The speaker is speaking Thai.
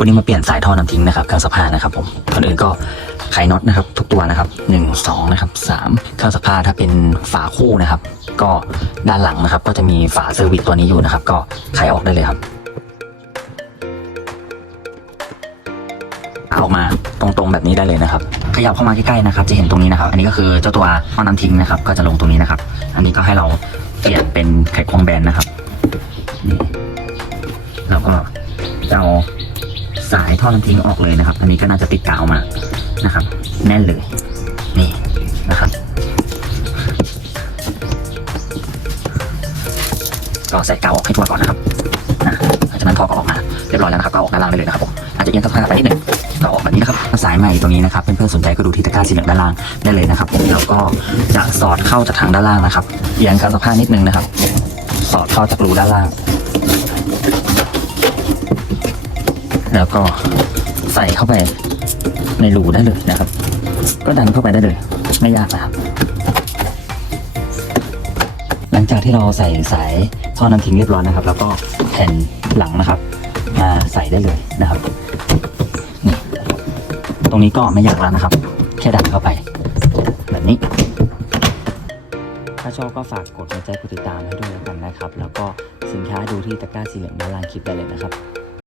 วันนี้มาเปลี่ยนสายท่อน้ำทิ้งนะครับเครื่องซักผ้านะครับผมก่อนอื่นก็ไขน็อตนะครับ ทุกตัวนะครับหนึ่งสองนะครับสามเครื่องซักผ้าถ้าเป็นฝาคู่นะครับ ก็ด้านหลังนะครับ ก็จะมีฝาเซอร์วิสตัวนี้อยู่นะครับ ก็ไขออกได้เลยครับเอาออกมาตรงๆแบบนี้ได้เลยนะครับ ขยับเข้ามาใกล้ๆนะครับ จะเห็นตรงนี้นะครับ อันนี้ก็คือเจ้าตัวท่อน้ำทิ้งนะครับ ก็จะลงตรงนี้นะครับ อันนี้ก็ให้เราเปลี่ยนเป็นไขควงแบนนะครับนี่แล้วก็จะเอา สายท่อนทิ้งออกเลยนะครับ อันนี้ก็น่าจะติดกาวมานะครับ แน่นเลย นี่นะครับก็ใส่กาวออกให้ทั่วก่อนนะครับนะหลังจากนั้นท่อก็ออกมาเรียบร้อยแล้วนะครับก็ออกด้านล่างได้เลยนะครับผมอาจจะเอียงข้างๆไปนิดหนึงก็ออกแบบนี้นะครับสายใหม่ตรงนี้นะครับเพื่อนๆสนใจก็ดูที่ตะกร้าสีเหลืองด้านล่างได้เลยนะครับผมแล้วก็จะสอดเข้าจากทางด้านล่างนะครับเอียงการสะพานนิดนึงนะครับ สอดเข้าจากรูด้านล่าง แล้วก็ใส่เข้าไปในรูได้เลยนะครับ ก็ดันเข้าไปได้เลย ไม่ยากนะครับ หลังจากที่เราใส่สายท่อน้ำทิ้งเรียบร้อยนะครับ แล้วก็แผ่นหลังนะครับ มาใส่ได้เลยนะครับนี่ตรงนี้ก็ไม่ยากแล้วนะครับ แค่ดันเข้าไป แบบนี้ถ้าชอบก็ฝากกดหัวใจกดติดตามให้ด้วยแล้วกันนะครับ แล้วก็สินค้าดูที่ตะกร้าสีเหลืองด้านล่างคลิปได้เลยนะครับ